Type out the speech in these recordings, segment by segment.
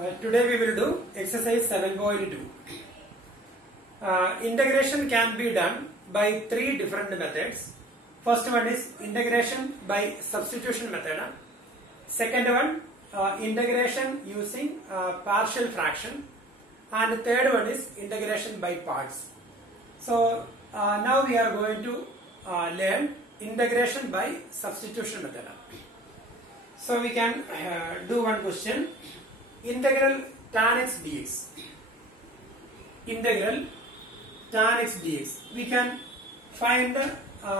Today we will do exercise 7.2. Integration can be done by three different methods. First one is integration by substitution method. Second one, integration using partial fraction. And third one is integration by parts. So now we are going to learn integration by substitution method. So we can do one question. Integral tan x dx. Integral tan x dx. We can find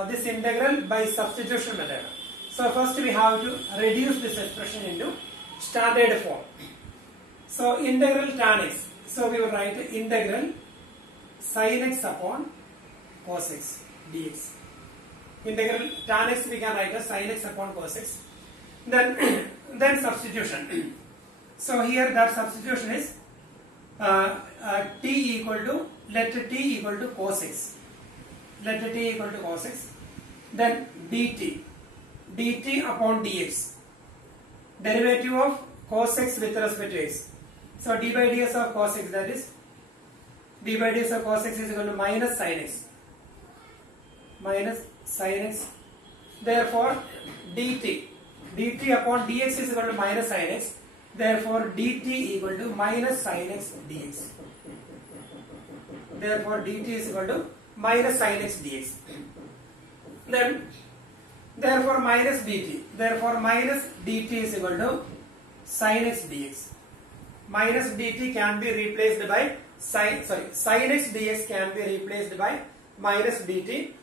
this integral by substitution method. So first we have to reduce this expression into standard form. So integral tan x. So we will write integral sin x upon cos x dx. Integral tan x we can write as sin x upon cos x. Then substitution. So here that substitution is t equal to, let t equal to cos x. Let t equal to cos x. Then dt upon dx. Derivative of cos x with respect to x. So d by ds of cos x, that is d by ds of cos x is equal to minus sin x. Minus sin x. Therefore dt upon dx is equal to minus sin x. Therefore dt equal to minus sin x dx. Therefore dt is equal to minus sin x dx. Then therefore minus dt. Therefore minus dt is equal to sin x dx. Minus dt can be replaced by sin x dx can be replaced by minus dt,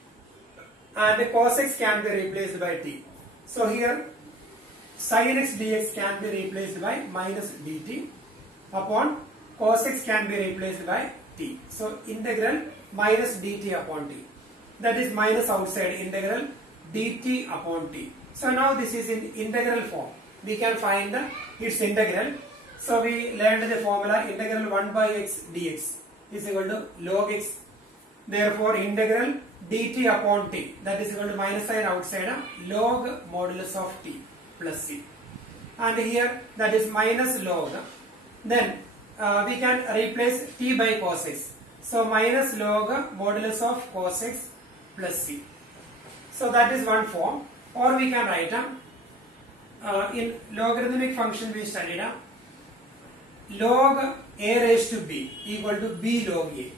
and cos x can be replaced by t. So here sin x dx can be replaced by minus dt upon cos x can be replaced by t. So integral minus dt upon t. That is minus outside, integral dt upon t. So now this is in integral form. We can find its integral. So we learned the formula integral 1 by x dx is equal to log x. Therefore integral dt upon t, that is equal to minus sign outside, log modulus of t plus c. And here that is minus log. Then we can replace t by cos x. So minus log modulus of cos x plus c. So that is one form. Or we can write in logarithmic function we studied log a raised to b equal to b log a.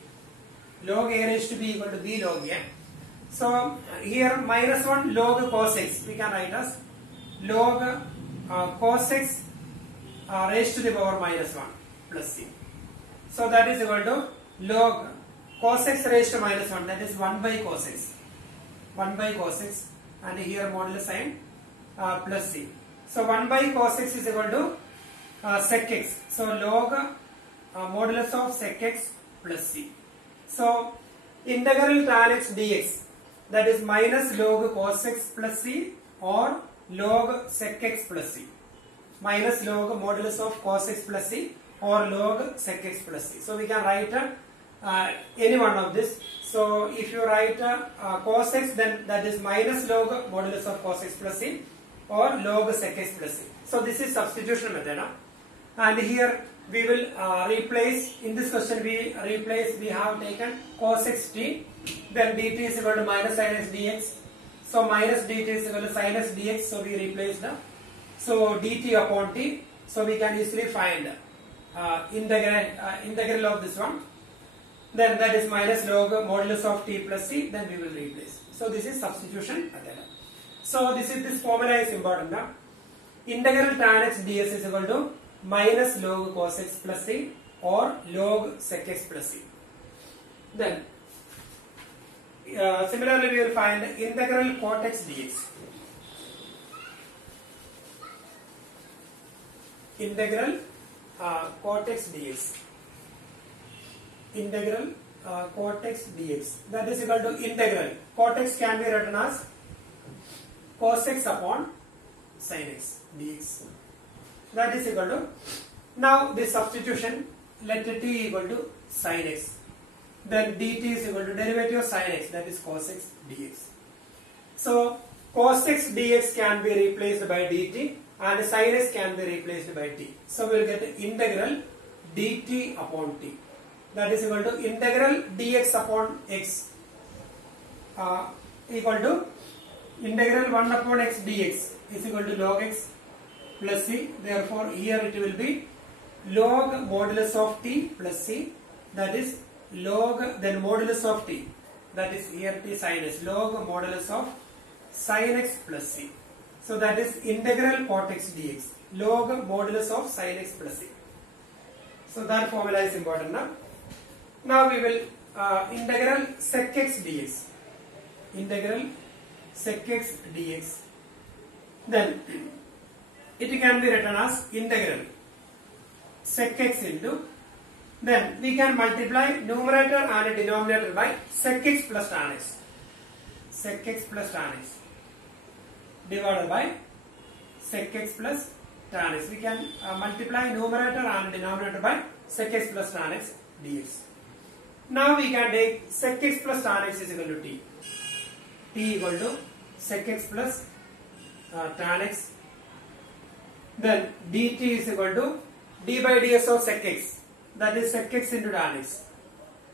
Log a raised to b equal to b log a. So here minus 1 log cos x we can write as log cos x raised to the power minus 1 plus c. So that is equal to log cos x raised to minus 1, that is 1 by cos x. 1 by cos x, and here modulus sign plus c. So 1 by cos x is equal to sec x. So log modulus of sec x plus c. So integral tan x dx, that is minus log cos x plus c or log sec x plus c. Minus log modulus of cos x plus c or log sec x plus c. So we can write any one of this. So if you write cos x, then that is minus log modulus of cos x plus c or log sec x plus c. So this is substitution method. And here we will replace, in this question we have taken cos x t, then dt is equal to minus sin x dx. So minus dt is equal to sin x dx, so we replace the, so dt upon t. So we can easily find integral of this one. Then that is minus log modulus of t plus c, then we will replace. So this is substitution method. So this formula is important. Integral tan x ds is equal to minus log cos x plus c or log sec x plus c. Then similarly we will find integral cot x dx. Integral cot x dx. Integral cot x dx, that is equal to integral cot x can be written as cos x upon sin x dx. That is equal to, now this substitution, let t equal to sin x. Then dt is equal to derivative of sin x, that is cos x dx. So cos x dx can be replaced by dt and sin x can be replaced by t. So we will get integral dt upon t. That is equal to integral dx upon x equal to integral 1 upon x dx is equal to log x plus c. Therefore, here it will be log modulus of t plus c. That is log then modulus of t. That is here t sin x, log modulus of sin x plus c. So that is integral cot x dx, log modulus of sin x plus c. So that formula is important now. Now we will integral sec x dx. Integral sec x dx. Then it can be written as integral sec x into, then we can multiply numerator and denominator by sec x plus tan x. Sec x plus tan x divided by sec x plus tan x. We can multiply numerator and denominator by sec x plus tan x dx. Now we can take sec x plus tan x is equal to t. T equal to sec x plus tan x. Then dt is equal to d by ds of sec x. That is sec x into tan x.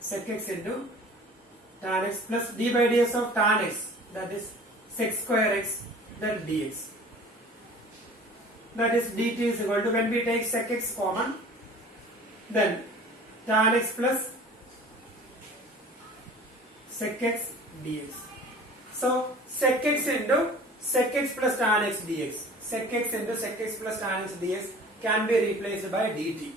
Sec x into tan x plus d by ds of tan x. That is sec square x, then dx. That is dt is equal to, when we take sec x common, then tan x plus sec x dx. So sec x into sec x plus tan x dx. Sec x into sec x plus tan x dx can be replaced by dt.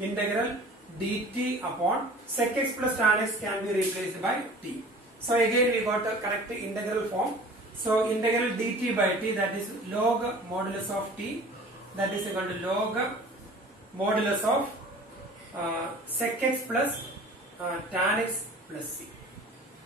Integral dt upon sec x plus tan x can be replaced by t. So again we got the correct integral form. So integral dt by t, that is log modulus of t, that is equal to log modulus of sec x plus tan x plus c.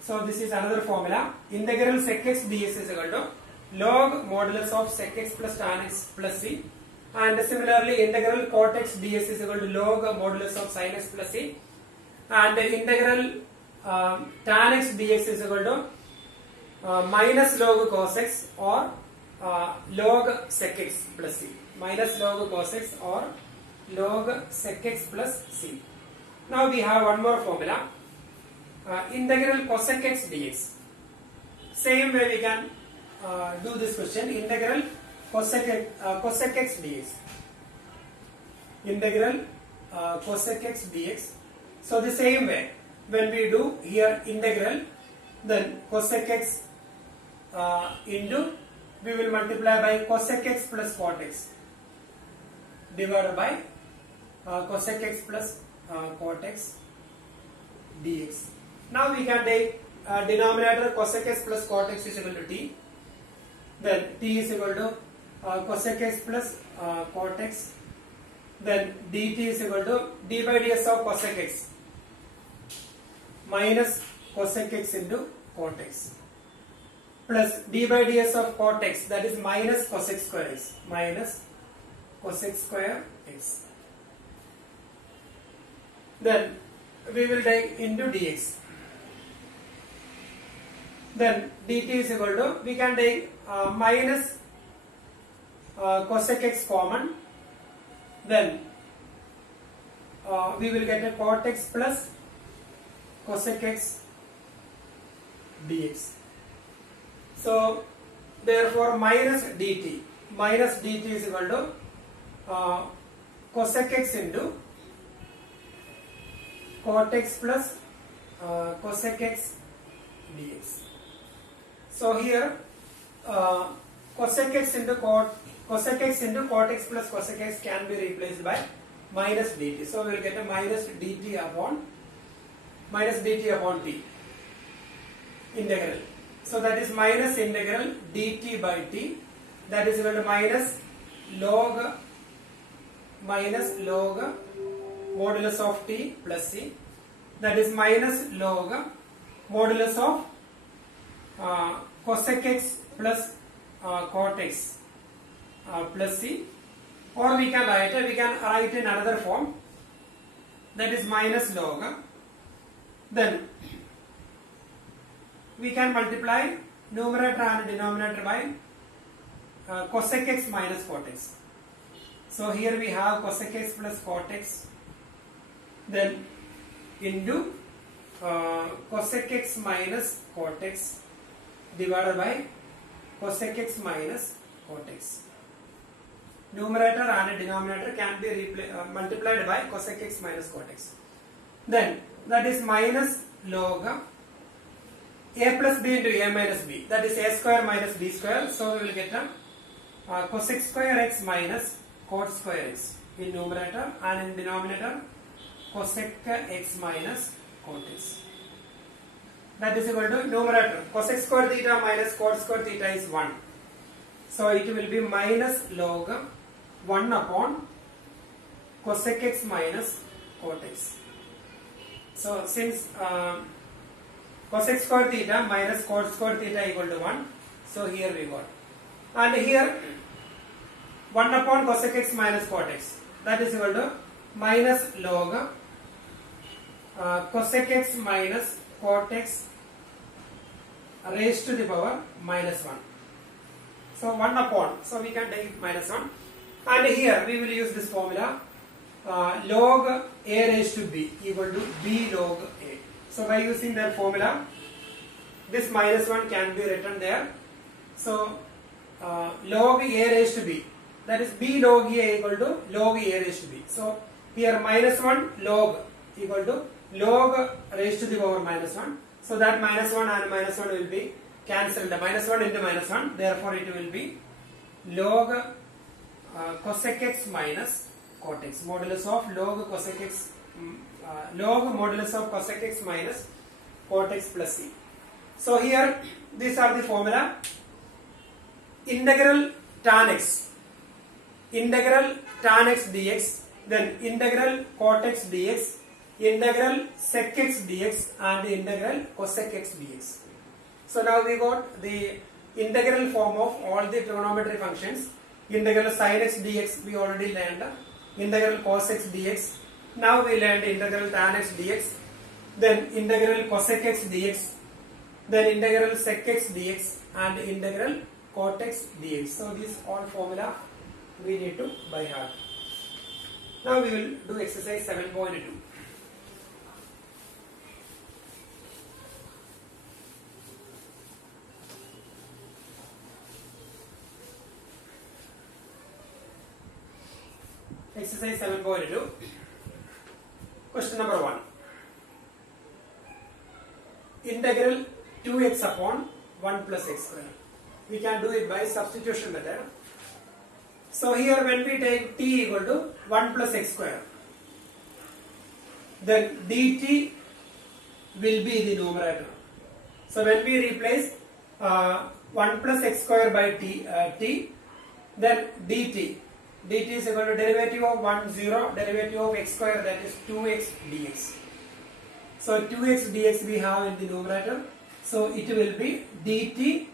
So this is another formula. Integral sec x ds is equal to log modulus of sec x plus tan x plus c. And similarly, integral cot x ds is equal to log modulus of sin x plus c. And integral tan x dx is equal to minus log cos x or log sec x plus c. Minus log cos x or log sec x plus c. Now we have one more formula. Integral cosec x dx. Same way we can do this question. Integral cosec x dx. Integral cosec x dx. So the same way, when we do here integral, then cosec x into, we will multiply by cosec x plus cot x divided by cosec x plus cot x dx. Now we can take denominator cosec x plus cot x is equal to t. Then t is equal to cosec x plus cot x. Then dt is equal to d by ds of cosec x minus cosec x into cot x plus d by ds of cot x, that is minus cosec square x, minus cosec square x. Then we will take into dx. Then dt is equal to, we can take minus cosec x common. Then we will get a cot x plus cosec x dx. So therefore minus dt is equal to cosec x into cot x plus cosec x dx. So here cosec x into cot x plus cosec x can be replaced by minus dt. So we will get a minus dt upon t integral. So that is minus integral dt by t, that is equal to minus log modulus of t plus c, that is minus log modulus of cosec x plus cot x plus c, or we can write in another form, that is minus log. Then we can multiply numerator and denominator by cosec x minus cot x. So here we have cosec x plus cot x, then into cosec x minus cot x divided by cosec x minus cot x. Numerator and denominator can be multiplied by cosec x minus cot x. Then that is minus log a plus b into a minus b. That is a square minus b square. So we will get a cosec square x minus cot square x in numerator, and in denominator cosec x minus cot x. That is equal to numerator cosec square theta minus cot square theta is 1. So it will be minus log 1 upon cosec x minus cot x. So since cosec square theta minus cot square theta equal to 1, so here we got. And here 1 upon cosec x minus cot x, that is equal to minus log cosec x minus cot x raised to the power minus 1. So 1 upon, so we can take minus 1, and here we will use this formula log a raised to b equal to b log a. So by using that formula, this minus 1 can be written there. So log a raised to b, that is b log a equal to log a raised to b. So here minus 1 log equal to log raised to the power minus 1. So that minus 1 and minus 1 will be cancelled. Minus 1 into minus 1. Therefore it will be log cosec x minus cot x. Modulus of log cosec x, log modulus of cosec x minus cot x plus c. So here these are the formula. Integral tan x dx, then integral cot x dx, integral sec x dx, and integral cosec x dx. So now we got the integral form of all the trigonometry functions. Integral sin x dx we already learned, integral cos x dx, now we learned integral tan x dx, then integral cosec x dx, then integral sec x dx, and integral cot x dx. So these all formula we need to by heart. Now we will do exercise 7.2. Exercise 7.2. Question number 1. Integral 2x upon 1 plus x square. We can do it by substitution method. So here when we take t equal to 1 plus x square, then dt will be the numerator. So when we replace 1 plus x square by t, then dt is equal to derivative of 1 0 derivative of x square, that is 2x dx. So 2x dx we have in the numerator, so it will be dt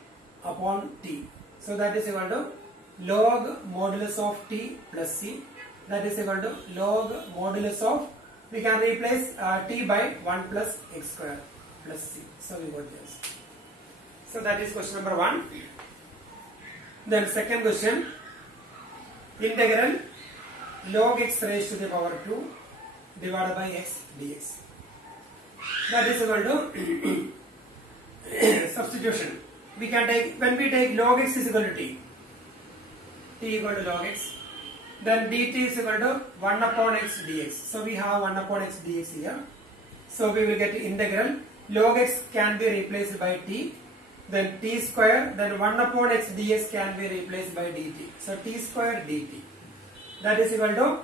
upon t. So that is equal to log modulus of t plus c, that is equal to log modulus of, we can replace t by 1 plus x square plus c. So we got this. So that is question number 1. Then second question, integral log x raised to the power 2 divided by x dx. That is equal to substitution. We can take, when we take log x is equal to t equal to log x, then dt is equal to 1 upon x dx. So we have 1 upon x dx here. So we will get integral log x can be replaced by t, then t square, then 1 upon x dx can be replaced by dt. So t square dt, that is equal to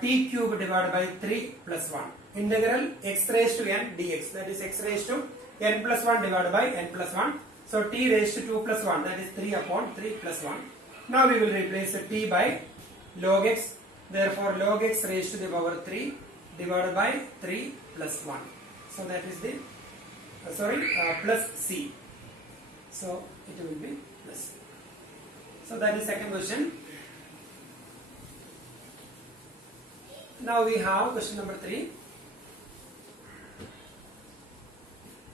t cube divided by 3 plus 1. Integral x raised to n dx, that is x raised to n plus 1 divided by n plus 1. So t raised to 2 plus 1, that is 3 upon 3 plus 1. Now we will replace the t by log x. Therefore log x raised to the power 3 divided by 3 plus 1. So that is the plus c. So it will be plus c. So that is second question. Now we have question number 3.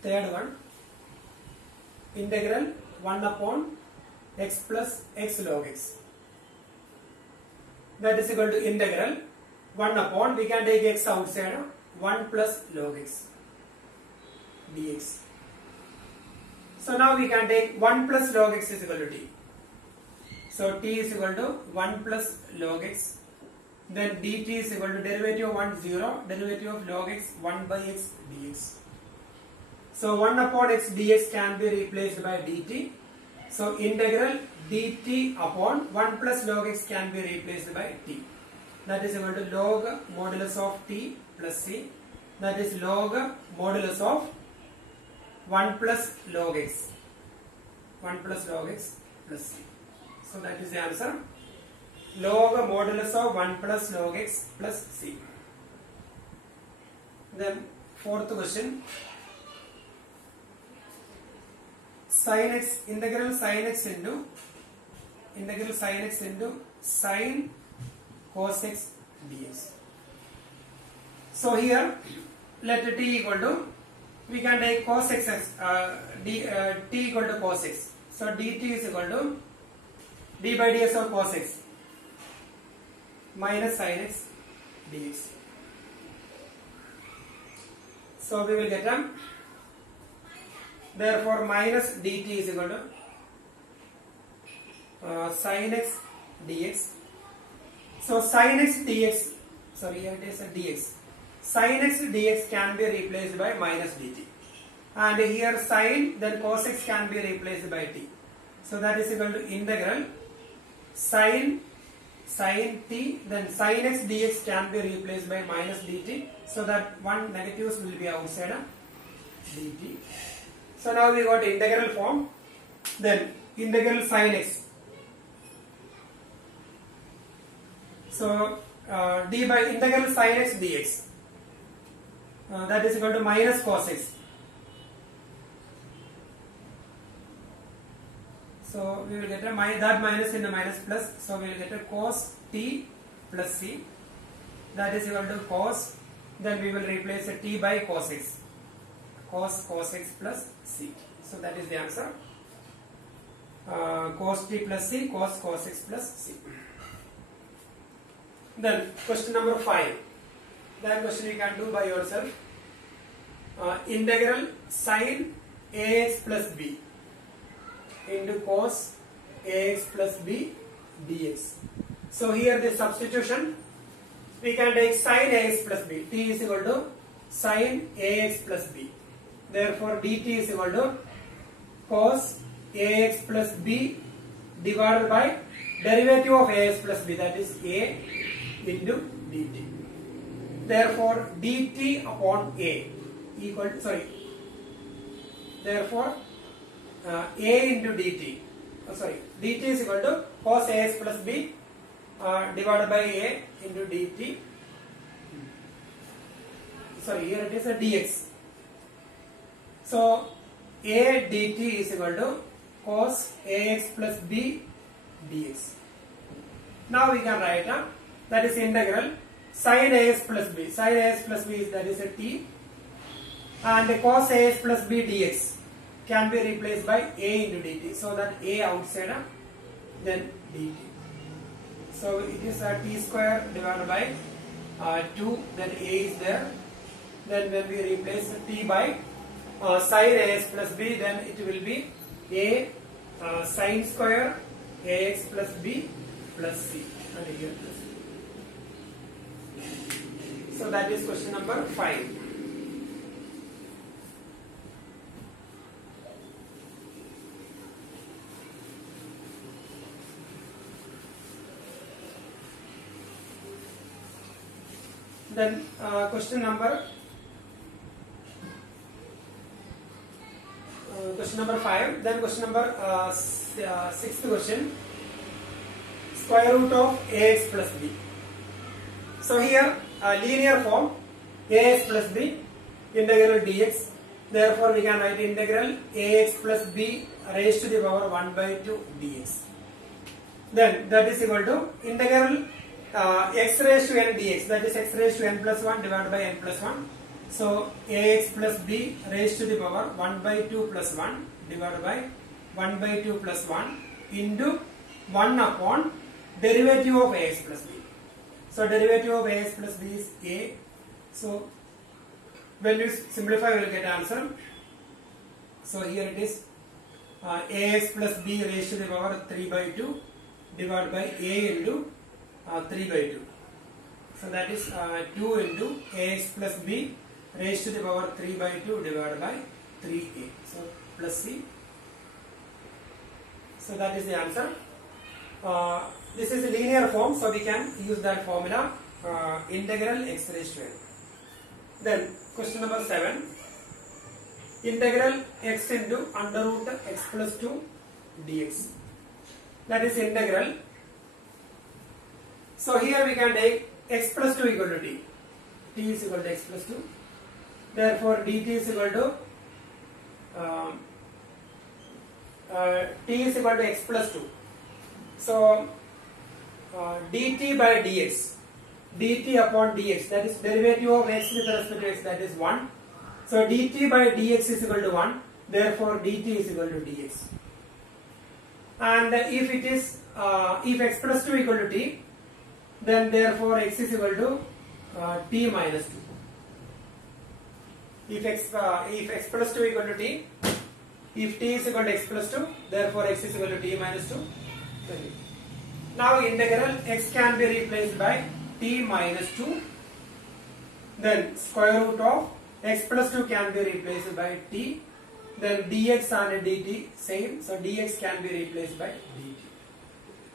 Third one, integral 1 upon x plus x log x. That is equal to integral 1 upon, we can take x outside, 1 plus log x dx. So now we can take 1 plus log x is equal to t. So t is equal to 1 plus log x. Then dt is equal to derivative of 1 0, derivative of log x 1 by x dx. So 1 upon x dx can be replaced by dt. So integral dt upon 1 plus log x can be replaced by t. That is equal to log modulus of t plus c. That is log modulus of 1 plus log x. 1 plus log x plus c. So that is the answer. Log modulus of 1 plus log x plus c. Then fourth question. Sin x, integral sin x into sin cos x dx. So here let t equal to, we can take cos x as t equal to cos x. So dt is equal to d by ds of cos x minus sin x dx. So we will get therefore minus dt is equal to sin x dx. So sin x dx, sorry, here it is a dx. Sin x dx can be replaced by minus dt. And here sin, then cos x can be replaced by t. So that is equal to integral sin t, then sin x dx can be replaced by minus dt. So that one negatives will be outside dt. So now we got integral form. Then integral sin x. So d by integral sin x dx. That is equal to minus cos x. So we will get that minus into minus plus. So we will get a cos t plus c. That is equal to cos. Then we will replace a t by cos x. Cos x plus c. So that is the answer. Cos t plus c, cos x plus c. Then question number 5. That question you can do by yourself. Integral sin ax plus b into cos ax plus b dx. So here the substitution, we can take sin ax plus b. T is equal to sin ax plus b. Therefore dt is equal to cos ax plus b divided by derivative of ax plus b, that is a into dt. Therefore dt upon a equal to, sorry, therefore a into dt, dt is equal to cos ax plus b divided by a into dt. Sorry, here it is a dx. So a dt is equal to cos ax plus b dx. Now we can write that is integral sin ax plus b. Sin ax plus b is, that is a t, and cos ax plus b dx can be replaced by a into dt. So that a outside, then dt. So it is a t square divided by 2. Then a is there. Then when we replace t by sin ax plus b, then it will be a sin square ax plus b plus c, and here plus. So that is question number 5. Then question number 5. Then question number 6th question. Square root of ax plus b. So here linear form ax plus b integral dx. Therefore we can write integral ax plus b raised to the power 1 by 2 dx. Then that is equal to integral x raised to n dx, that is x raised to n plus 1 divided by n plus 1. So ax plus b raised to the power 1 by 2 plus 1 divided by 1 by 2 plus 1 into 1 upon derivative of ax plus b. So derivative of ax plus b is a. So when you simplify, you will get answer. So here it is ax plus b raised to the power 3 by 2 divided by a into 3 by 2. So that is 2 into ax plus b raised to the power 3 by 2 divided by 3a. So plus c. So that is the answer. This is a linear form, so we can use that formula, integral x raised to n. Then question number 7. Integral x into under root x plus 2 dx. That is integral. So here we can take x plus 2 equal to t. T is equal to x plus 2. Therefore dt is equal to t is equal to x plus 2. So dt by dx, dt upon dx, that is derivative of x with respect to x, that is 1. So dt by dx is equal to 1. Therefore dt is equal to dx. And if it is if x plus 2 equal to t, then therefore x is equal to t minus 2. If x plus 2 equal to t, if t is equal to x plus 2, therefore x is equal to t minus 2. Now integral x can be replaced by t minus 2. Then square root of x plus 2 can be replaced by t. Then dx and dt same. So dx can be replaced by dt.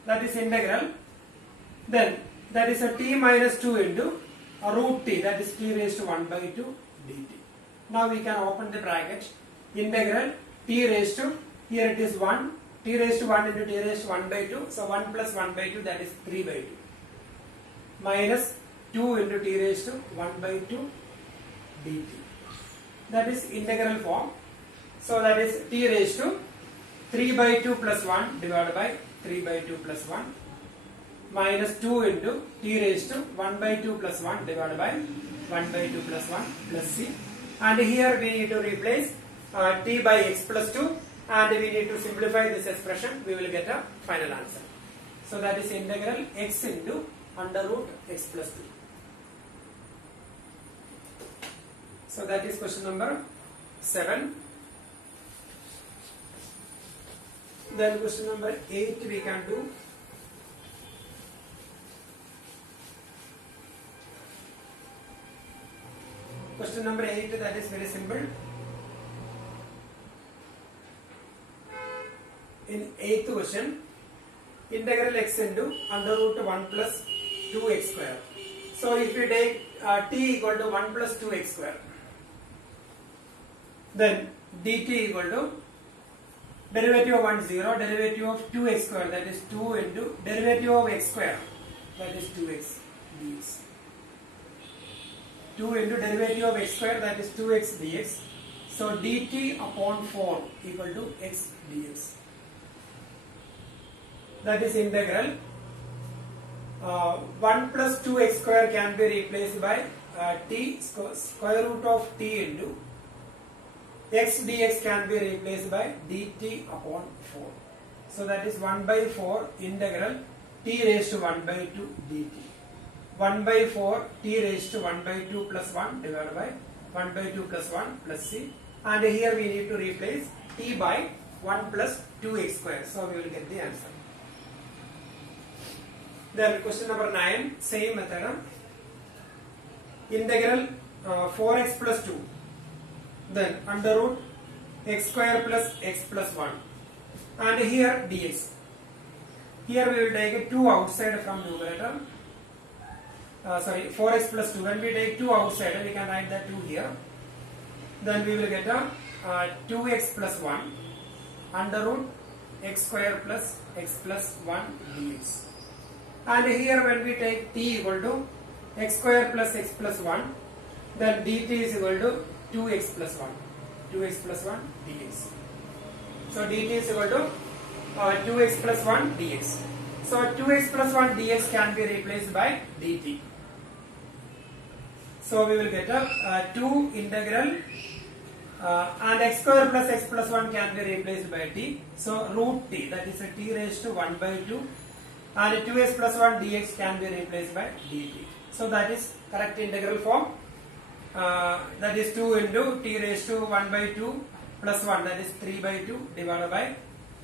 That is integral. Then that is a t minus 2 into a root t, that is t raised to 1 by 2 dt. Now we can open the bracket. Integral t raised to, here it is 1, t raised to 1 into t raised to 1 by 2. So 1 plus 1 by 2, that is 3 by 2. Minus 2 into t raised to 1 by 2 dt. That is integral form. So that is t raised to 3 by 2 plus 1 divided by 3 by 2 plus 1 minus 2 into t raised to 1 by 2 plus 1 divided by 1 by 2 plus 1 plus c. And here we need to replace t by x plus 2, and we need to simplify this expression. We will get a final answer. So that is integral x into under root x plus 2. So that is question number 7. Then question number 8 we can do. Question number 8, that is very simple. In 8th question, integral x into under root 1 plus 2x square. So if we take t equal to 1 plus 2x square, then dt equal to derivative of 1 0, derivative of 2x square, that is 2 into derivative of x square, that is 2x dx. 2 into derivative of x square, that is 2x dx. So dt upon 4 equal to x dx. That is integral. 1 plus 2x square can be replaced by t square root of t into x dx can be replaced by dt upon 4. So that is 1 by 4 integral t raised to 1 by 2 dt. 1 by 4 t raised to 1 by 2 plus 1 divided by 1 by 2 plus 1 plus c. And here we need to replace t by 1 plus 2x square. So we will get the answer. Then question number 9, same method. Integral 4x plus 2. Then under root x square plus x plus 1. And here dx. Here we will take 2 outside from numerator. 4x plus 2. When we take 2 outside, we can write that 2 here. Then we will get a 2x plus 1 under root x square plus x plus 1 dx. And here when we take t equal to x square plus x plus 1, then dt is equal to 2x plus 1. 2x plus 1 dx. So dt is equal to 2x plus 1 dx. So 2x plus 1 dx can be replaced by dt. So we will get a 2 integral and x square plus x plus 1 can be replaced by t. So root t, that is a t raised to 1 by 2, and 2s plus 1 dx can be replaced by dt. So that is correct integral form. That is 2 into t raised to 1 by 2 plus 1, that is 3 by 2 divided by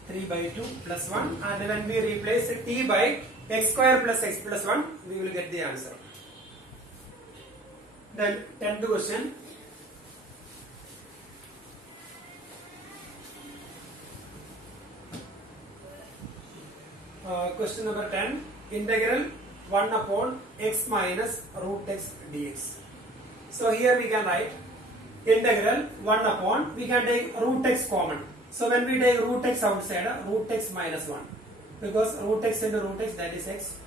3 by 2 plus 1, and when we replace t by x square plus x plus 1, we will get the answer. Then 10th question. Question number 10. Integral 1 upon x minus root x dx. So here we can write integral 1 upon, we can take root x common. So when we take root x outside, root x minus 1. Because root x into root x, that is x,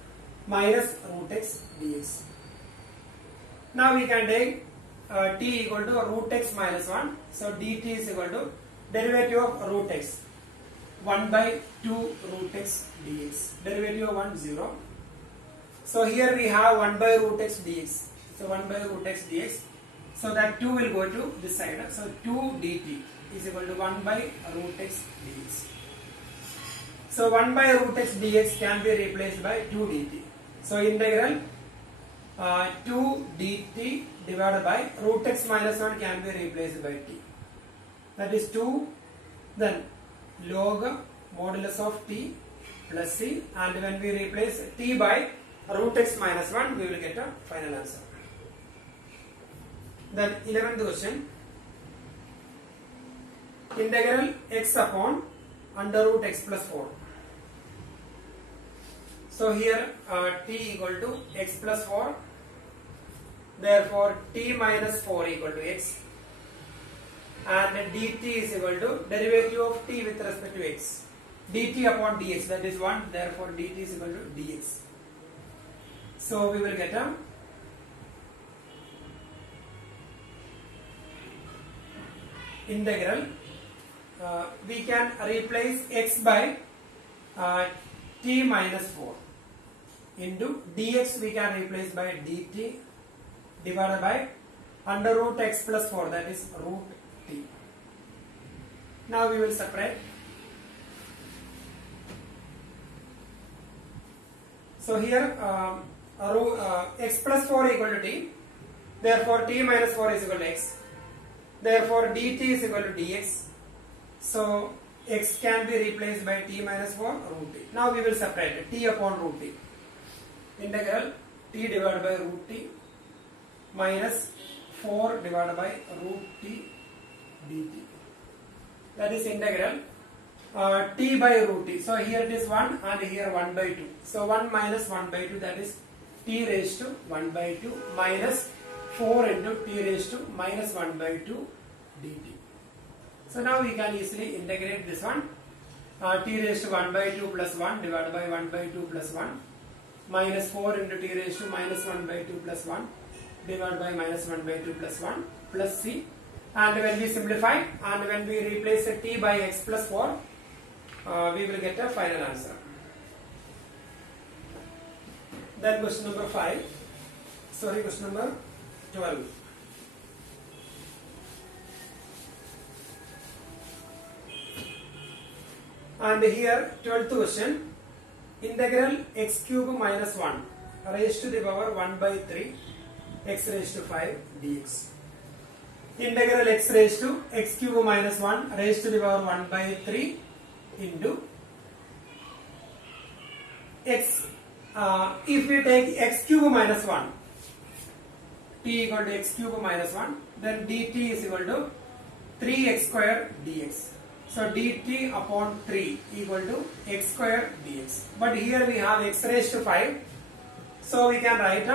minus root x dx. Now we can take t equal to root x minus 1. So dt is equal to derivative of root x, 1 by 2 root x dx. Derivative of 1, 0. So here we have 1 by root x dx. So 1 by root x dx. So that 2 will go to this side. So 2 dt is equal to 1 by root x dx. So 1 by root x dx can be replaced by 2 dt. So integral 2 dt divided by root x minus 1 can be replaced by t. That is 2, then log modulus of t plus c, and when we replace t by root x minus 1, we will get a final answer. Then 11th question. Integral x upon under root x plus 4. So here t equal to x plus 4. Therefore t minus 4 equal to x. And dt is equal to derivative of t with respect to x. dt upon dx, that is 1. Therefore dt is equal to dx. So we will get a integral. We can replace x by t minus 4 into dx, we can replace by dt divided by under root x plus 4, that is root t. Now we will separate. So here x plus 4 equal to t, therefore t minus 4 is equal to x, therefore dt is equal to dx. So x can be replaced by t minus 4 root t. Now we will separate t upon root t. Integral t divided by root t minus 4 divided by root t dt. That is integral t by root t. So here it is 1 and here 1 by 2. So 1 minus 1 by 2, that is t raised to 1 by 2 minus 4 into t raised to minus 1 by 2 dt. So now we can easily integrate this one. T raised to 1 by 2 plus 1 divided by 1 by 2 plus 1 minus 4 into t raised to minus 1 by 2 plus 1 divided by minus 1 by 2 plus 1 plus c. And when we simplify and when we replace t by x plus 4, we will get a final answer. Then question number 5. Sorry, question number 12. And here 12th question. Integral x cube minus 1 raised to the power 1 by 3 x raised to 5 dx. Integral x raised to x cube minus 1 raised to the power 1 by 3 into x. If we take x cube minus 1, t equal to x cube minus 1, then dt is equal to 3x square dx. So dt upon 3 equal to x square dx. But here we have x raised to 5. So we can write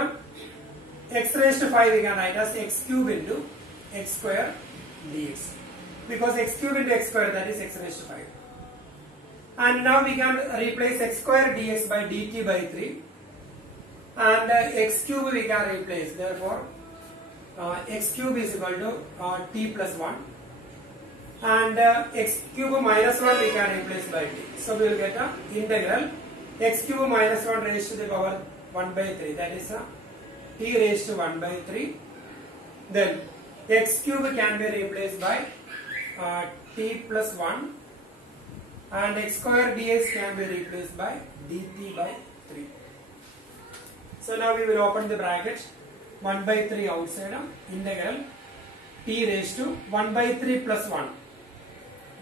x raised to 5 we can write as x cube into x square dx. Because x cube into x square, that is x raised to 5. And now we can replace x square dx by dt by 3. And x cube we can replace. Therefore x cube is equal to t plus 1. And x cube minus 1 we can replace by t. So we will get a integral x cube minus 1 raised to the power 1 by 3. That is t raised to 1 by 3. Then x cube can be replaced by t plus 1 and x square dx can be replaced by dt by 3. So now we will open the bracket, 1 by 3 outside, integral t raised to 1 by 3 plus 1.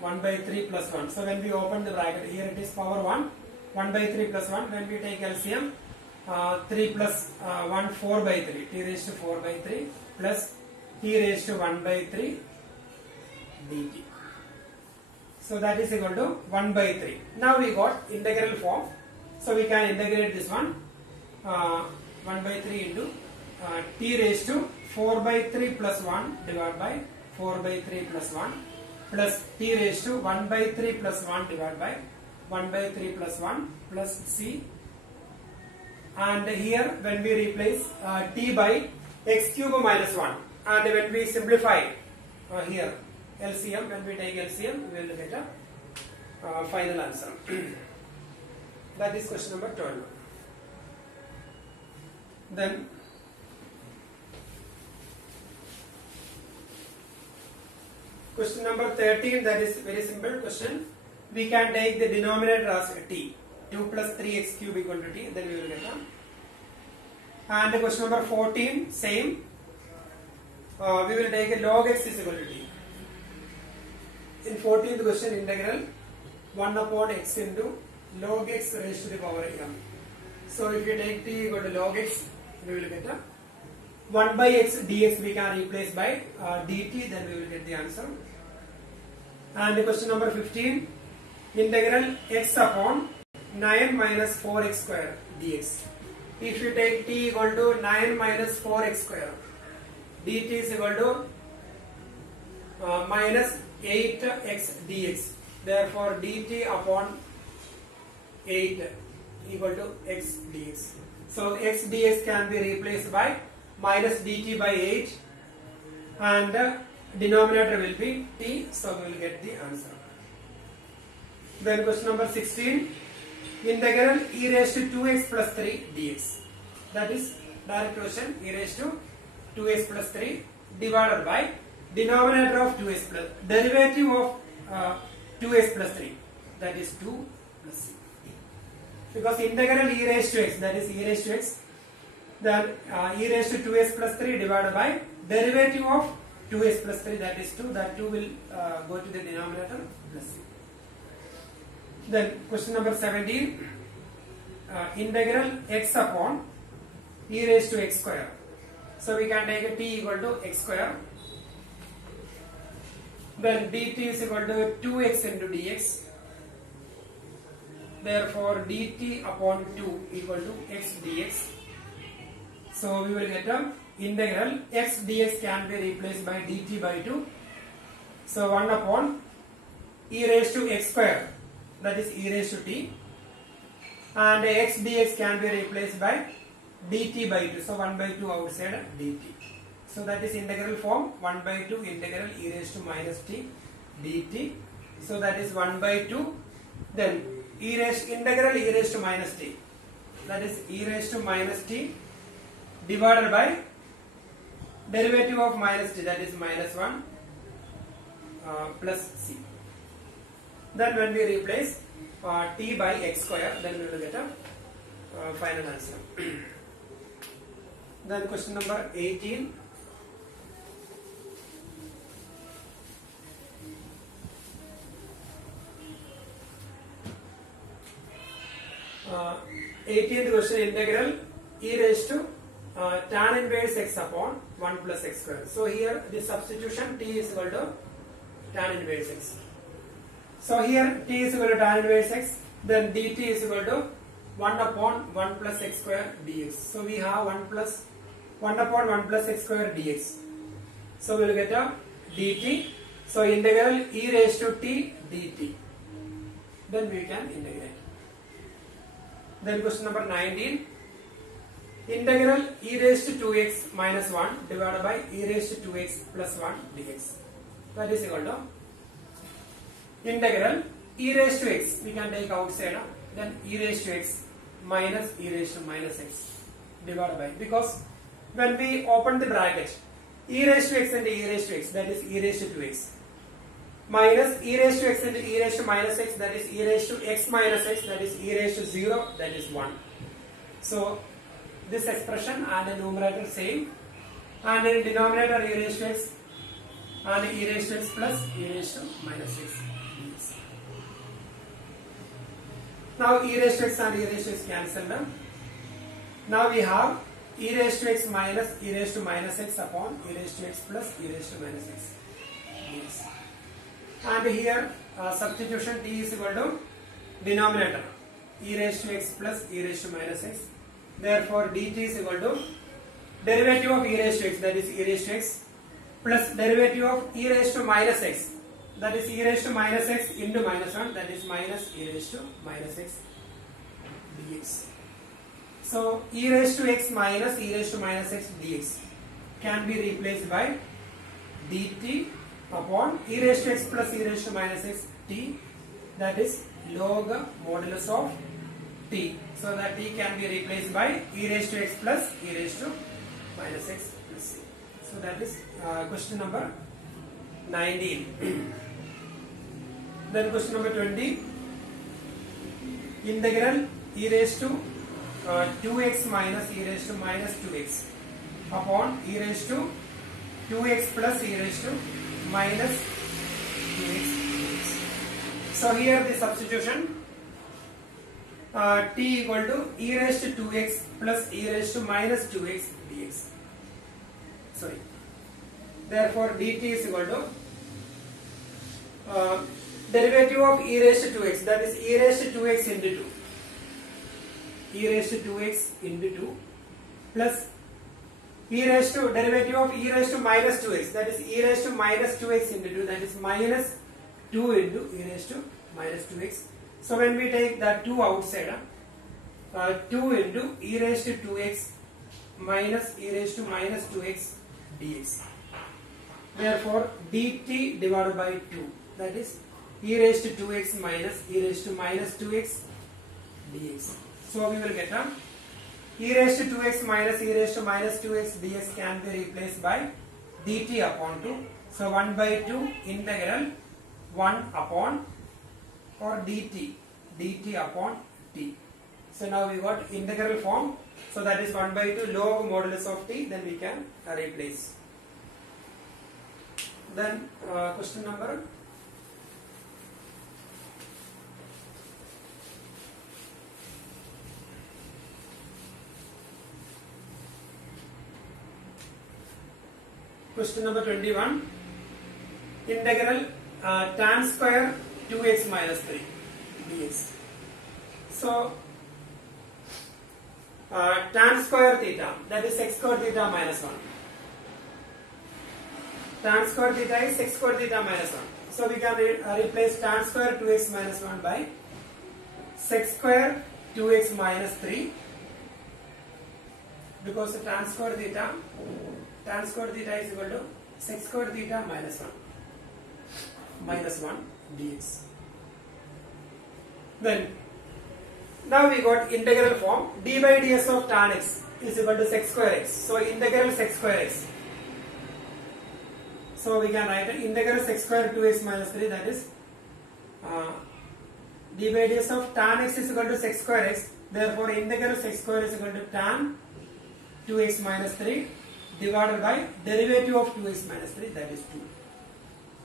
1 by 3 plus 1. So when we open the bracket, here it is power 1. 1 by 3 plus 1. When we take LCM, 3 plus 1, 4 by 3. T raised to 4 by 3 plus t raised to 1 by 3 dt. So that is equal to 1 by 3. Now we got integral form. So we can integrate this one. 1 by 3 into t raised to 4 by 3 plus 1 divided by 4 by 3 plus 1 plus t raised to 1 by 3 plus 1 divided by 1 by 3 plus 1 plus c. And here when we replace t by x cube minus 1, and when we simplify here LCM, when we take LCM, we will get a final answer. That is question number 12. Then question number 13, that is very simple question. We can take the denominator as t, 2 plus 3x cube equal to t, then we will get a. And question number 14, same. We will take a log x is equal to t. In 14th question, integral 1 upon x into log x raised to the power m. So if you take t equal to log x, we will get a 1 by x dx we can replace by dt, then we will get the answer. And question number 15, integral x upon 9 minus 4x square dx. If you take t equal to 9 minus 4x square, dt is equal to minus 8x dx. Therefore dt upon 8 equal to x dx. So x dx can be replaced by minus dt by 8 and denominator will be t, so we will get the answer. Then question number 16, integral e raised to 2x plus 3 dx. That is direct question, e raised to 2x plus 3 divided by denominator of 2x plus derivative of 2x plus 3, that is 2 plus c. Because integral e raised to x, that is e raised to x, then e raised to 2x plus 3 divided by derivative of 2x plus 3, that is 2, that 2 will go to the denominator plus c. Then question number 17, integral x upon e raised to x square. So we can take a t equal to x square. Then dt is equal to 2x into dx. Therefore dt upon 2 equal to x dx. So we will get a integral x dx can be replaced by dt by 2. So 1 upon e raised to x square, that is e raised to t, and x dx can be replaced by dt by 2. So 1 by 2 outside dt. So that is integral form, 1 by 2 integral e raised to minus t dt. So that is 1 by 2. Then integral e raised to minus t, that is e raised to minus t divided by derivative of minus t, that is minus 1 plus c. Then when we replace t by x square, then we will get a final answer. Then question number 18. 18th question, integral e raised to tan inverse x upon 1 plus x square. So here the substitution t is equal to tan inverse x. So here t is equal to tan inverse x, then dt is equal to 1 upon 1 plus x square dx. So we have 1 upon 1 plus x square dx. So we will get a dt. So integral e raised to t dt. Then we can integrate. Then question number 19. Integral e raised to 2x minus 1 divided by e raised to 2x plus 1 dx. That is equal to integral e raised to x, we can take outside, then e raised to x minus e raised to minus x divided by, because when we open the bracket, e raised to x and e raised to x, that is e raised to 2x minus e raised to x into e raised to minus x, that is e raised to x minus x, that is e raised to 0, that is 1. So this expression and the numerator same, and in denominator e raised to x and e raised to x plus e raised to minus x. Now e raised to x and e raised to x cancel now. Now we have e raised to x minus e raised to minus x upon e raised to x plus e raised to minus x. Yes. And here substitution t is equal to denominator e raised to x plus e raised to minus x. Therefore dt is equal to derivative of e raised to x, that is e raised to x, plus derivative of e raised to minus x, that is e raised to minus x into minus 1, that is minus e raised to minus x dx. So e raised to x minus e raised to minus x dx can be replaced by dt upon e raised to x plus e raised to minus x t, that is log modulus of t. So that t can be replaced by e raised to x plus e raised to minus x plus c. So that is question number 19. Then question number 20. Integral e raised to 2x minus e raised to minus 2x upon e raised to 2x plus e raised to minus 2x. So here the substitution t equal to e raised to 2x plus e raised to minus 2x dx. Sorry. Therefore dt is equal to derivative of e raised to 2x, that is e raised to 2x into 2. E raised to 2x into 2 plus e raised to derivative of e raised to minus 2x, that is e raised to minus 2x into 2, that is minus 2 into e raised to minus 2x. So when we take that 2 outside, 2 into e raised to 2x minus e raised to minus 2x dx. Therefore dt divided by 2, that is e raised to 2x minus e raised to minus 2x dx. So we will get e raised to 2x minus e raised to minus 2x dx can be replaced by dt upon 2. So 1 by 2 integral 1 upon or dt upon t. So now we got integral form. So that is 1 by 2 log modulus of t. Then we can replace. Then question number 21. Integral tan square 2x minus 3 dx. So tan square theta, that is sec square theta minus 1. Tan square theta is sec square theta minus 1. So we can replace tan square 2x minus 1 by sec square 2x minus 3, because tan square theta is equal to sec square theta minus 1 dx. Then now we got integral form. D by ds of tan x is equal to sec square x. So integral sec square x. So we can write integral sec square 2x minus 3, that is d by ds of tan x is equal to sec square x. Therefore integral sec square is equal to tan 2x minus 3 divided by derivative of 2x minus 3, that is 2,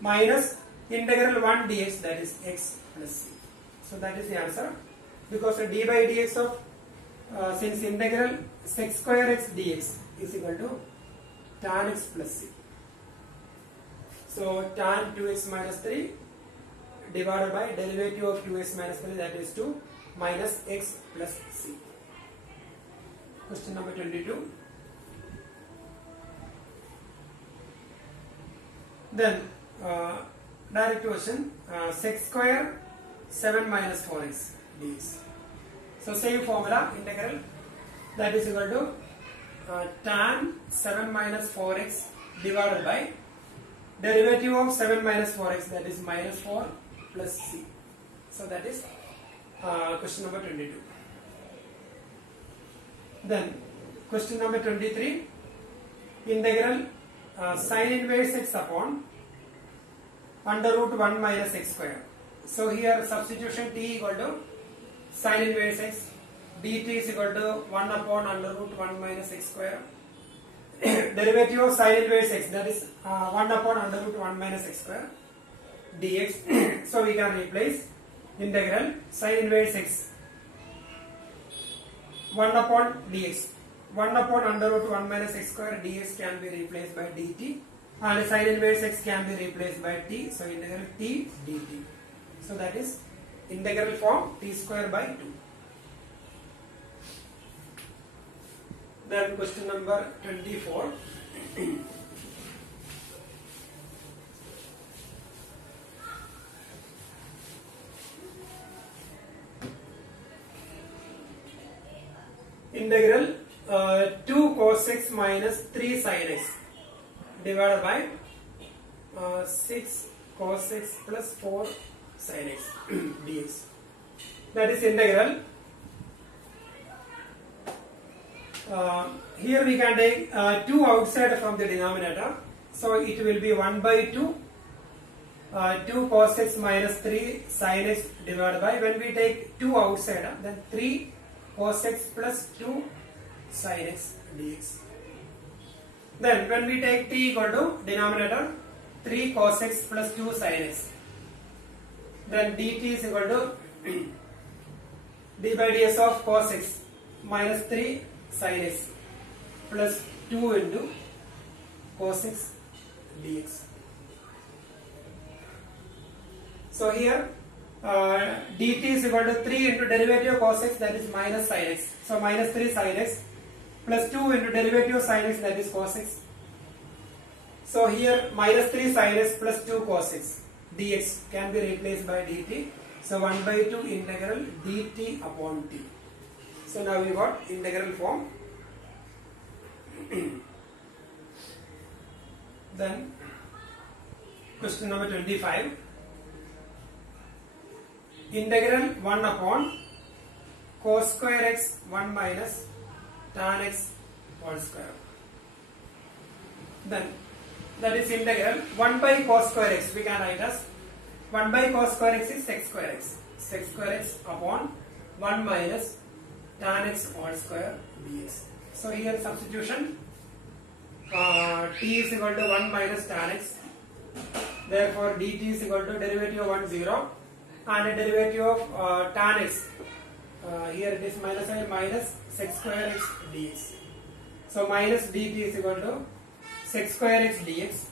minus integral 1 dx, that is x plus c. So that is the answer, because d by dx of since integral sec square x dx is equal to tan x plus c. So tan 2x minus 3 divided by derivative of 2x minus 3, that is 2, minus x plus c. Question number 22. Then direct question, sec square 7 minus 4x dx. So same formula, integral, that is equal to tan 7 minus 4x divided by derivative of 7 minus 4x, that is minus 4 plus c. So that is question number 22. Then question number 23, integral sin inverse x upon under root 1 minus x square. So here substitution t equal to sin inverse x, dt is equal to 1 upon under root 1 minus x square. Derivative of sin inverse x, that is 1 upon under root 1 minus x square dx. So we can replace integral sin inverse x 1 upon dx. 1 upon under root 1 minus x square dx can be replaced by dt, and sin inverse x can be replaced by t. So integral t dt. So that is integral form t square by 2. Then question number 24. Integral 2 cos x minus 3 sin x divided by 6 cos x plus 4 sin x dx. That is integral. Here we can take 2 outside from the denominator. So it will be 1 by 2 2 cos x minus 3 sin x divided by, when we take 2 outside, then 3 cos x plus 2 sin x dx. Then when we take t equal to denominator 3 cos x plus 2 sin x, then dt is equal to d by ds of cos x minus 3 sin x plus 2 into cos x dx. So here dt is equal to 3 into derivative of cos x, that is minus sin x. So minus 3 sin x plus 2 into derivative of sin x, that is cos x. So here minus 3 sin x plus 2 cos x dx can be replaced by dt. So 1 by 2 integral dt upon t. So now we got integral form. Then question number 25. Integral 1 upon cos square x 1 minus tan x whole square. Then that is integral 1 by cos square x, we can write as 1 by cos square x is sec square x. Sec square x upon 1 minus tan x whole square dx. So here substitution t is equal to 1 minus tan x. Therefore dt is equal to derivative of 1 0 and a derivative of tan x. Here it is minus I minus sec square x dx. So minus dt is equal to sec square x dx.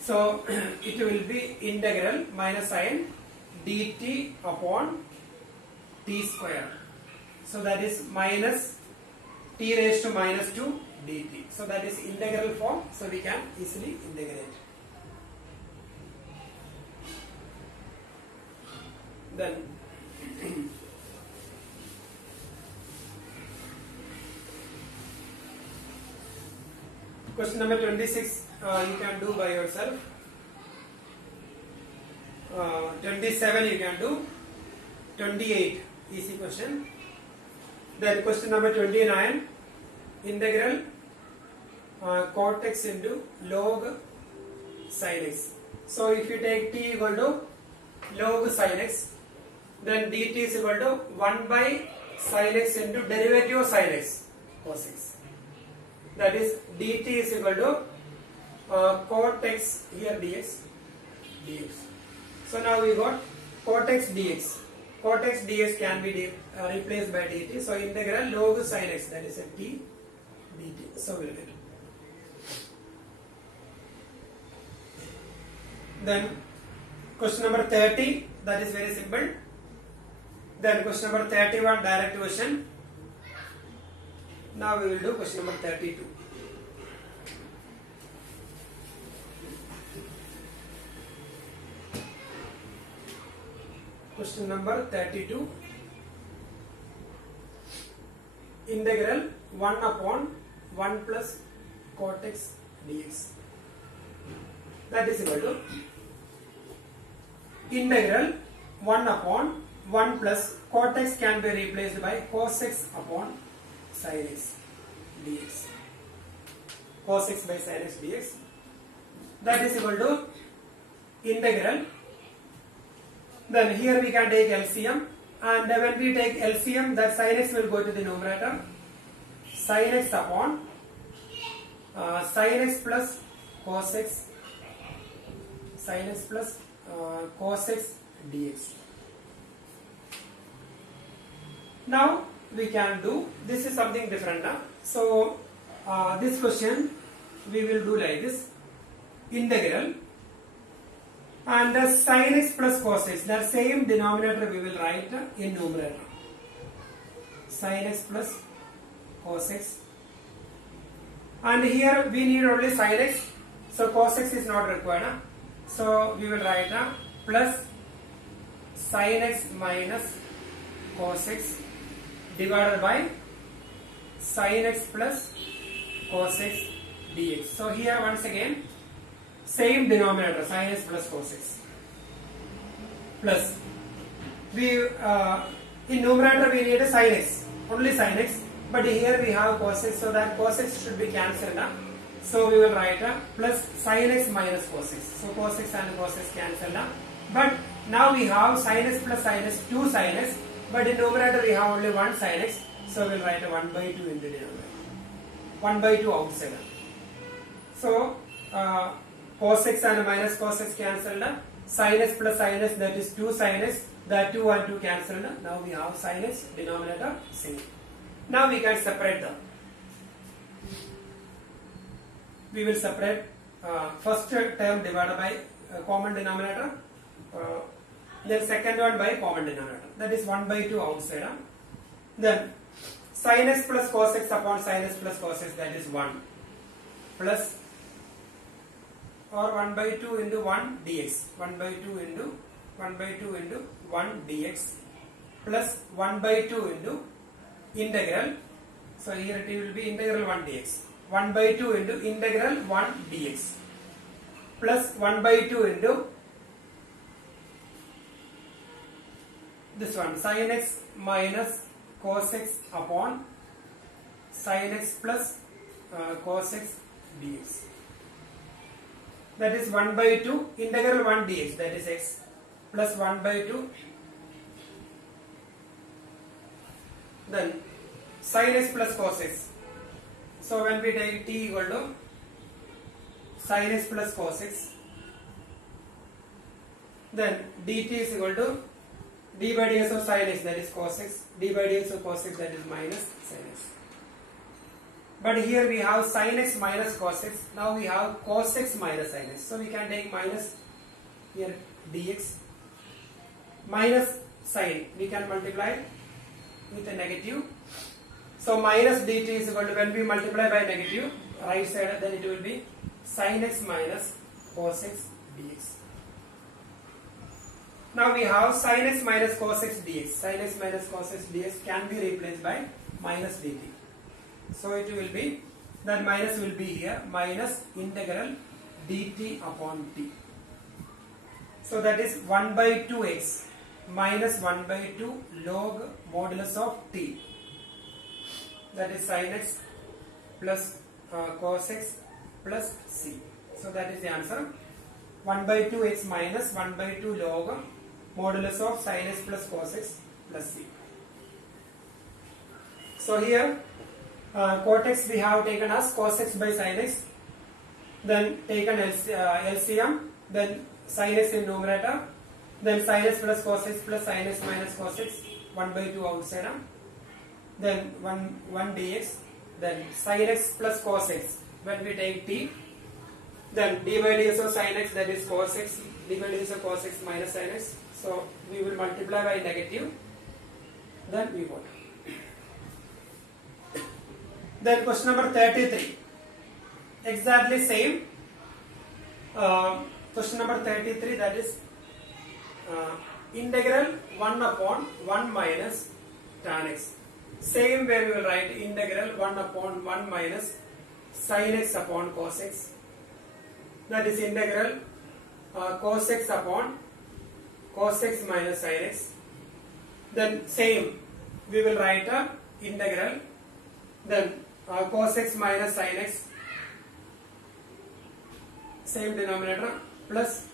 So it will be integral minus sin dt upon t square. So that is minus t raised to minus 2 dt. So that is integral form. So we can easily integrate. Then question number 26 you can do by yourself. 27 you can do. 28 easy question. Then question number 29, integral cot x into log sin x. So if you take t equal to log sin x, then dt is equal to 1 by sin x into derivative of sin x cos x. That is dt is equal to cot x here dx. So now we got cot x dx. Cot x dx can be replaced by dt. So integral log sin x, that is a t dt. So we will get. Then question number 30, that is very simple. Then question number 31, direct question. Now we will do question number 32. Question number 32. Integral 1 upon 1 plus cot x dx. That is equal to integral 1 upon 1 plus cot x can be replaced by cos x upon sin x dx. Cos x by sin x dx. That is equal to integral. Then here we can take LCM, and when we take LCM, that sin x will go to the numerator. Sin x upon sin x plus cos x, sin x plus cos x dx. Now we can do, this is something different now. So this question we will do like this: integral, and the sin x plus cos x, that same denominator we will write in numerator. Sin x plus cos x, and here we need only sin x, so cos x is not required. So we will write plus sin x minus cos x divided by sin x plus cos x dx. So here once again same denominator, sin x plus cos x, plus we in numerator we need a sin x, only sin x, but here we have cos x, so that cos x should be cancelled. So we will write plus sin x minus cos x. So cos x and cos x cancelled. But now we have sin x plus sin x, 2 sin x, but in numerator we have only 1 sin x, so we will write 1 by 2 in the denominator, 1 by 2 outside. So cos x and minus cos x cancelled, sin x plus sin x, that is 2 sin x, that 2 and 2 cancelled. Now we have sin x, denominator same. Now we can separate them. We will separate first term divided by common denominator, then second one by common denominator, that is 1 by 2 outside. Then sin x plus cos x upon sin x plus cos x, that is 1, plus or 1 by 2 into 1 dx, 1 by 2 into 1 by 2 into 1 dx, plus 1 by 2 into integral. So here it will be integral 1 dx, 1 by 2 into integral 1 dx, plus 1 by 2 into this one, sin x minus cos x upon sin x plus cos x dx, that is 1 by 2 integral 1 dx, that is x, plus 1 by 2, then sin x plus cos x. So when we take t equal to sin x plus cos x, then dt is equal to d by dx of sin x, that is cos x, d by dx of cos x, that is minus sin x. But here we have sin x minus cos x, now we have cos x minus sin x, so we can take minus here dx, minus sin, we can multiply with a negative. So minus dt is equal to, when we multiply by negative right side, then it will be sin x minus cos x dx. Now we have sin x minus cos x dx. Sin x minus cos x dx can be replaced by minus dt. So it will be, that minus will be here, minus integral dt upon t. So that is 1 by 2x minus 1 by 2 log modulus of t. That is sin x plus cos x plus c. So that is the answer. 1 by 2x minus 1 by 2 log modulus of sin x plus cos x plus c. So here cot x we have taken as cos x by sin x, then taken LCM, then sin x in numerator, then sin x plus cos x plus sin x minus cos x, 1 by 2 outside, then 1 dx, then sin x plus cos x, when we take t, then d by dx of sin x, that is cos x, d by dx of cos x minus sin x, so we will multiply by negative, then we got. Then question number 33, exactly same. Question number 33, that is integral 1 upon 1 minus tan x. Same way we will write integral 1 upon 1 minus sin x upon cos x. That is integral cos x upon cos x minus sin x. Then same we will write integral, then cos x minus sin x, same denominator, plus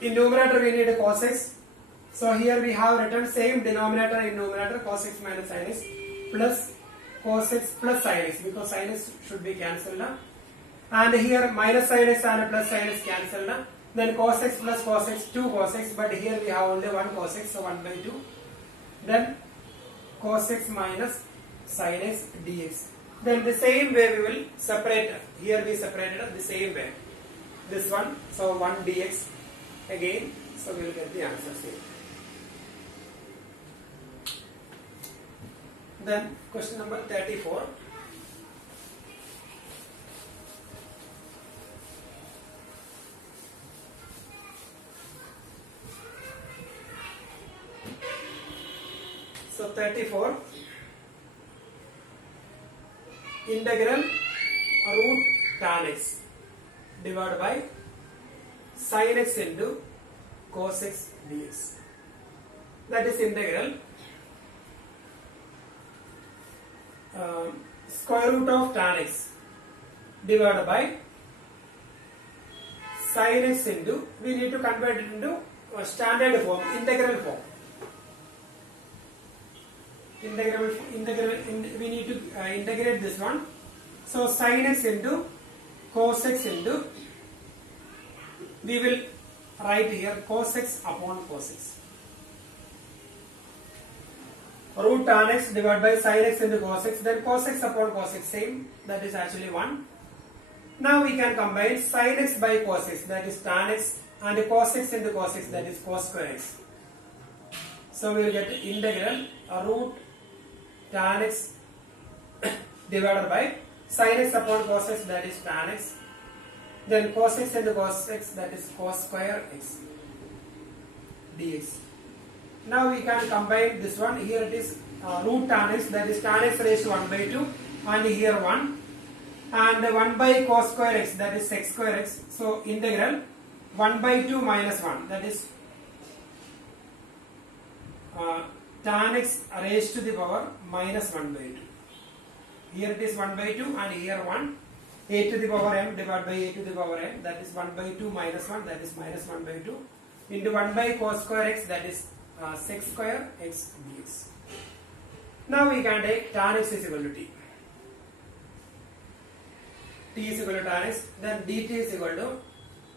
In numerator we need cos x. So here we have written same denominator in numerator, cos x minus sin x plus cos x plus sin x, because sin x should be cancelled. And here minus sin x and plus sin x cancelled. Then cos x plus cos x, 2 cos x, but here we have only 1 cos x, so 1 by 2. Then cos x minus sin x dx. Then the same way we will separate. Here we separated the same way. This one, so 1 dx again, so we will get the answer same. Then question number 34. So 34, integral root tan x divided by sin x into cos x dx. That is integral square root of tan x divided by sin x into, we need to convert it into standard form, integral form. We need to integrate this one. So sin x into cos x into, we will write here cos x upon cos x. Root tan x divided by sin x into cos x, then cos x upon cos x, same, that is actually 1. Now we can combine sin x by cos x, that is tan x, and cos x into cos x, that is cos square x. So we will get integral root tan x divided by sin x upon cos x, that is tan x, then cos x into cos x, that is cos square x dx. Now we can combine this one. Here it is root tan x, that is tan x raised to 1 by 2, and here 1, and 1 by cos square x, that is sec square x. So integral 1 by 2 minus 1, that is tan x raised to the power minus 1 by 2. Here it is 1 by 2 and here 1. A to the power m divided by a to the power n, that is 1 by 2 minus 1, that is minus 1 by 2, into 1 by cos square x, that is sec square x dx. Now we can take tan x is equal to t. T is equal to tan x, then dt is equal to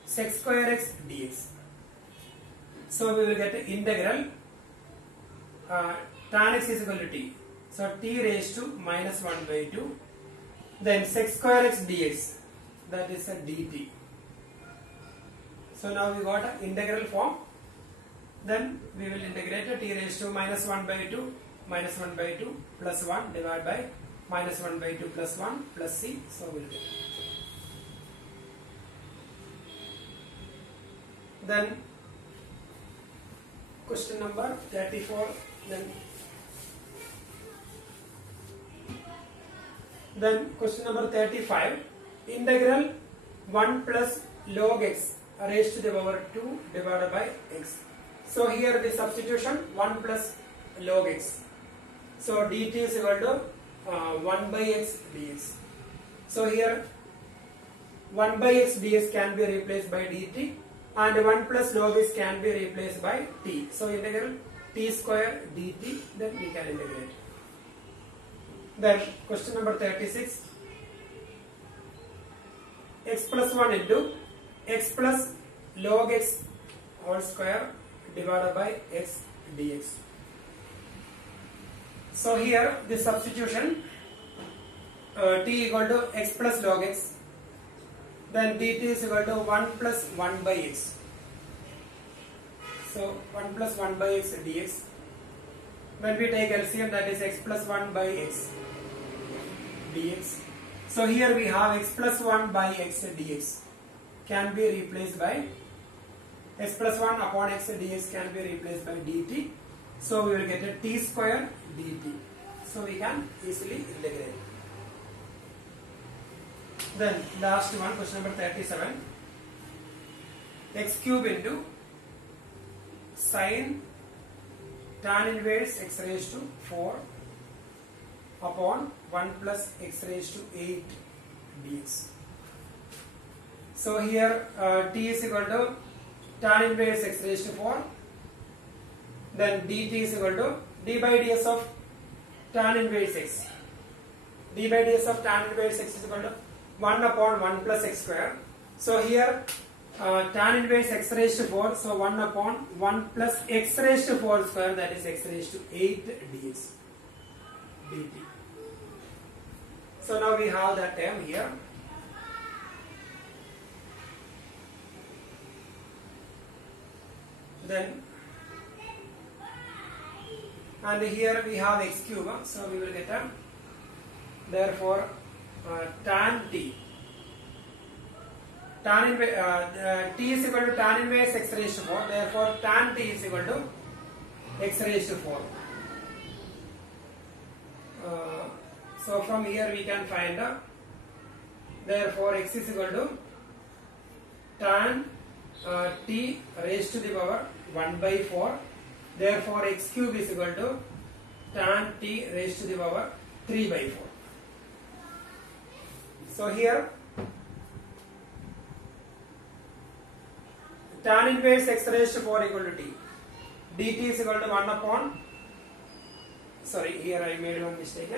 sec square x dx. So we will get the integral tan x is equal to t. So t raised to minus 1 by 2. Then sec square x dx, that is a dt. So now we got an integral form. Then we will integrate t raised to minus 1 by 2, minus 1 by 2 plus 1 divided by minus 1 by 2 plus 1 plus c. So we will get. Then question number 34. Then question number 35. Integral 1 plus log x raised to the power 2 divided by x. So here the substitution 1 plus log x. So dt is equal to 1 by x dx. So here 1 by x dx can be replaced by dt, and 1 plus log x can be replaced by t. So integral t square dt, then we can integrate. Then question number 36. X plus 1 into x plus log x whole square divided by x dx. So here the substitution t equal to x plus log x, then dt is equal to 1 plus 1 by x. So 1 plus 1 by x dx. When we take LCM, that is x plus 1 by x dx. So here we have x plus 1 by x dx can be replaced by x plus 1 upon x dx can be replaced by dt. So we will get a t square dt. So we can easily integrate. Then last one, question number 37. X cube into sin tan inverse x raised to 4 upon 1 plus x raised to 8 dx. So here t is equal to tan inverse x raised to 4. Then dt is equal to d by ds of tan inverse x. D by ds of tan inverse x is equal to 1 upon 1 plus x square. So here tan inverse x raised to 4, so 1 upon 1 plus x raised to 4 square, that is x raised to 8 dx dt. So now we have that term here. Then and here we have x cube, so we will get a, therefore tan t, tan inverse t is equal to tan inverse x raised to 4, therefore tan t is equal to x raised to 4. So from here we can find therefore x is equal to tan t raised to the power 1 by 4, therefore x cube is equal to tan t raised to the power 3 by 4. So here tan inverse x raised to 4 equal to t, dt is equal to 1 upon, sorry, here I made one mistake.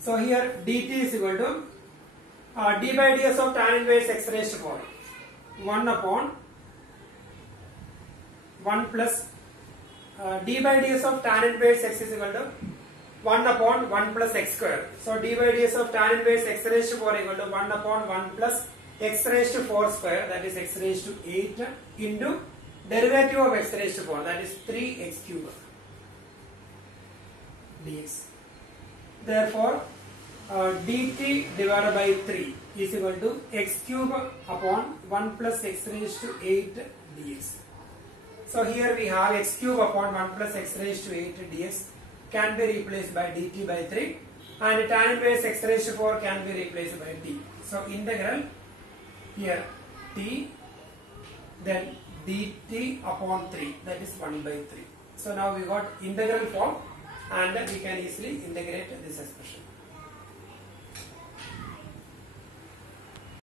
So here dt is equal to d by ds of tan inverse x raised to 4, 1 upon 1 plus d by ds of tan inverse x is equal to 1 upon 1 plus x square. So d by ds of tan inverse x raised to 4 equal to 1 upon 1 plus x raised to 4 square, that is x raised to 8 into derivative of x raised to 4, that is 3x cube dx. Therefore dt divided by 3 is equal to x cube upon 1 plus x raised to 8 dx. So here we have x cube upon 1 plus x raised to 8 dx can be replaced by dt by 3, and tan inverse x raised to 4 can be replaced by t. So integral here t, then dt upon 3, that is 1 by 3. So now we got integral form, and we can easily integrate this expression.